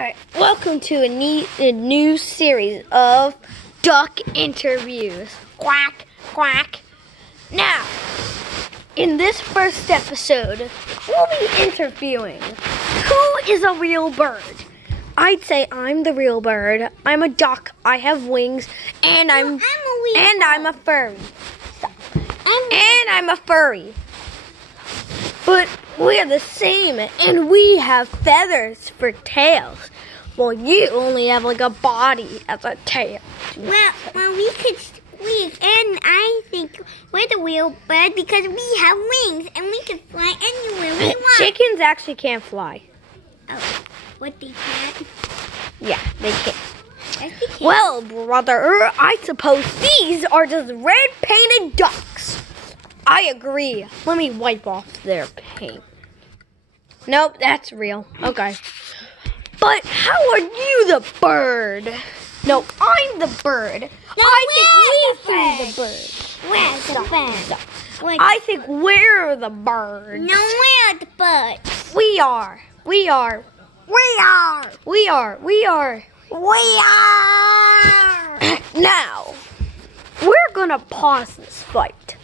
Alright, welcome to a new series of duck interviews. Quack, quack. Now, in this first episode, we'll be interviewing who is a real bird. I'd say I'm the real bird. I'm a duck. I have wings, and I'm a furry. I'm a furry. But we're the same, and we have feathers for tails. Well, you only have like a body as a tail. Well, and I think we're the real bird because we have wings and we can fly anywhere we want. Chickens actually can't fly. Oh, what they can? Yeah, they can. Yes, they can. Well, brother, I suppose these are just red painted ducks. I agree. Let me wipe off their paint. Nope, that's real. Okay. But how are you the bird? No, I'm the bird. No, I think we're the bird. Where's the bird? I think we're the bird. No, we're the birds. We are. Now, we're gonna pause this fight.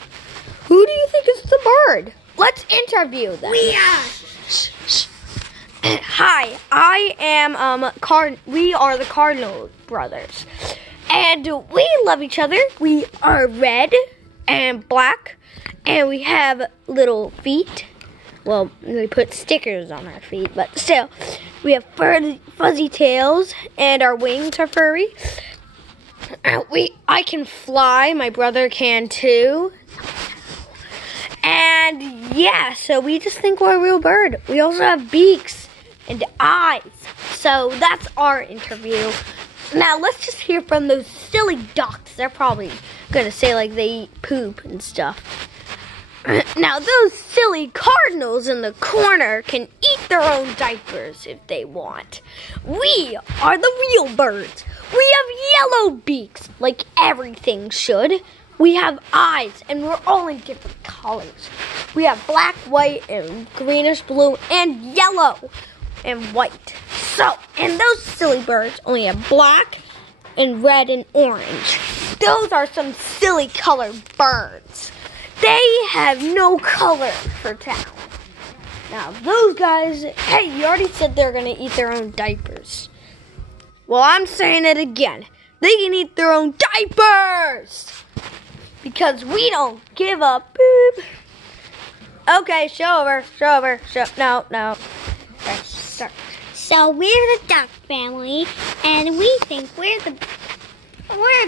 Who do you think is the bird? Let's interview them. We are. Hi, I am we are the Cardinal brothers. And we love each other. We are red and black, and we have little feet. Well, we put stickers on our feet, but still, we have fuzzy tails, and our wings are furry. I can fly. My brother can too. And yeah, so we just think we're a real bird. We also have beaks and eyes. So that's our interview. Now let's just hear from those silly ducks. They're probably gonna say like they eat poop and stuff. Now those silly cardinals in the corner can eat their own diapers if they want. We are the real birds. We have yellow beaks, like everything should. We have eyes, and we're all in different colors. We have black, white, and greenish blue, and yellow, and white. So, and those silly birds only have black, and red, and orange. Those are some silly colored birds. They have no color for town. Now, those guys, hey, you already said they're going to eat their own diapers. Well, I'm saying it again. They can eat their own diapers! Because we don't give a poop. Okay, show over. No. Okay, start. So we're the duck family, and we think we're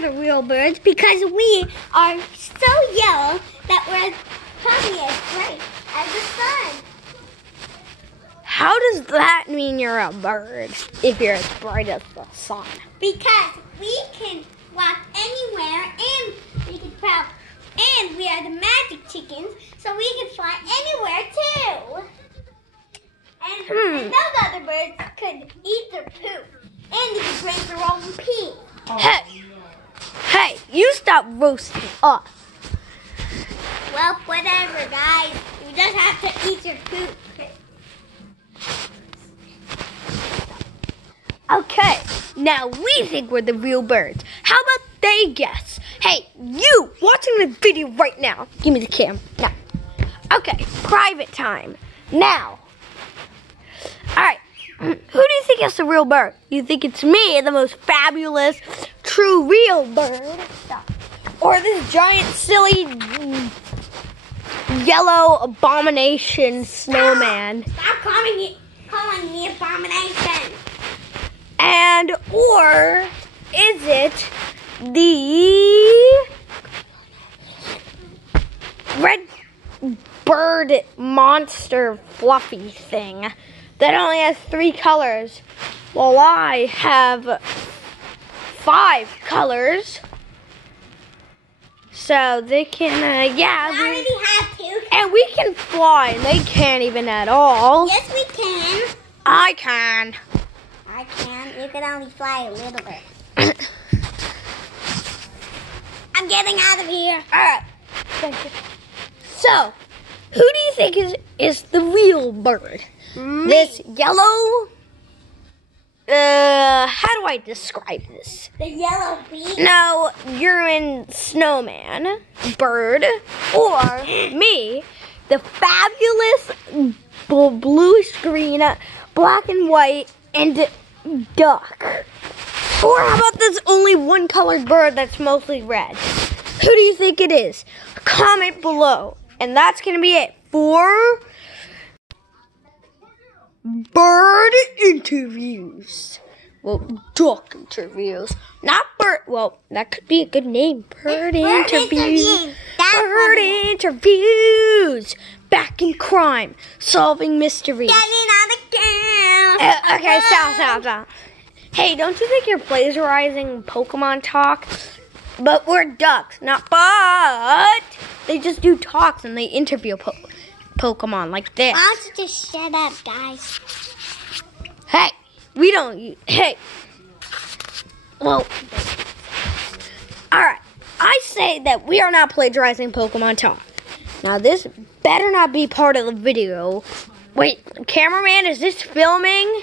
the real birds because we are so yellow that we're probably as bright as the sun. How does that mean you're a bird if you're as bright as the sun? Because we can walk anywhere and we are the magic chickens, so we can fly anywhere too. And those other birds could eat their poop and they could drink their own pee. Hey, you stop roasting us. Well, whatever, guys. You just have to eat your poop. Okay, now we think we're the real birds. How about they guess? Hey, you watching the video right now. Give me the camera. Now. Okay, private time. Now. Alright, who do you think is the real bird? You think it's me, the most fabulous, true, real bird? Or this giant, silly, yellow abomination snowman? Stop calling me abomination. And, or is it the red bird monster fluffy thing that only has 3 colors, while I have 5 colors? So they can, We already have 2. And we can fly, and they can't even at all. Yes, we can. I can. I can. You can only fly a little bit. I'm getting out of here. Alright. Thank you. So, who do you think is the real bird? This yellow how do I describe this? The yellow bee. No, you're in snowman, bird, or me, the fabulous bluish green, black and white, and duck. Or how about this only one colored bird that's mostly red? Who do you think it is? Comment below. And that's going to be it for bird interviews. Well, duck interviews. Not bird. Well, that could be a good name. Bird interviews. Bird interviews. Back in crime. Solving mysteries. Getting on the ground. Okay, stop. Hey, don't you think you're plagiarizing Pokemon talk? But we're ducks, not but. They just do talks and they interview Pokemon like this. Why don't you just shut up, guys? Hey, we don't. Hey. Well, alright. I say that we are not plagiarizing Pokemon talk. Now, this better not be part of the video. Wait, cameraman, is this filming?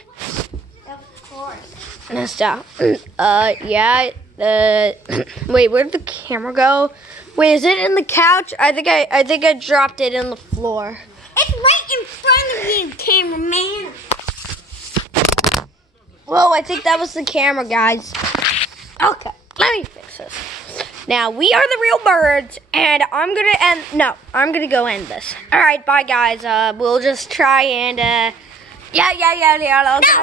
Of course. No, stop. Yeah. Wait, where'd the camera go? Wait, is it in the couch? I think I dropped it in the floor. It's right in front of you, cameraman. Whoa, I think that was the camera, guys. Okay, let me fix this. Now, we are the real birds, and I'm gonna go end this. All right, bye, guys. We'll just try and, yeah. No,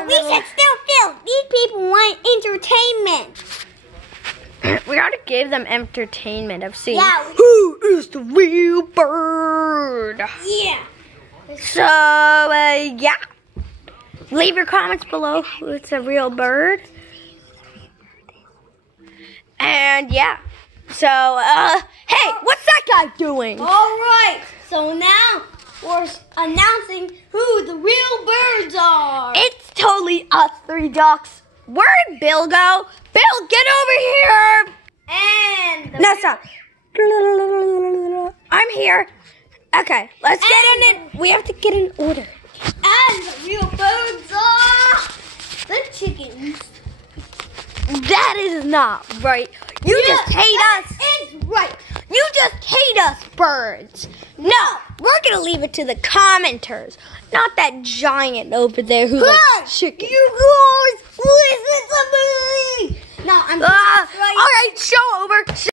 we should still film. These people want entertainment. We ought to give them entertainment of seeing Yeah. who is the real bird. Yeah. So, yeah. Leave your comments below who's a real bird. And, yeah. So, hey, what's that guy doing? All right. So now we're announcing who the real birds are. It's totally us three ducks. Where'd Bill go? Bill, get over here! And No, stop. I'm here. Okay, let's get in it. We have to get in order. And the real birds are the chickens. That is not right. You just hate us. It's right. You just hate us, birds. No, we're going to leave it to the commenters. Not that giant over there who likes chicken. You guys, listen to me. No, I'm All right, show over.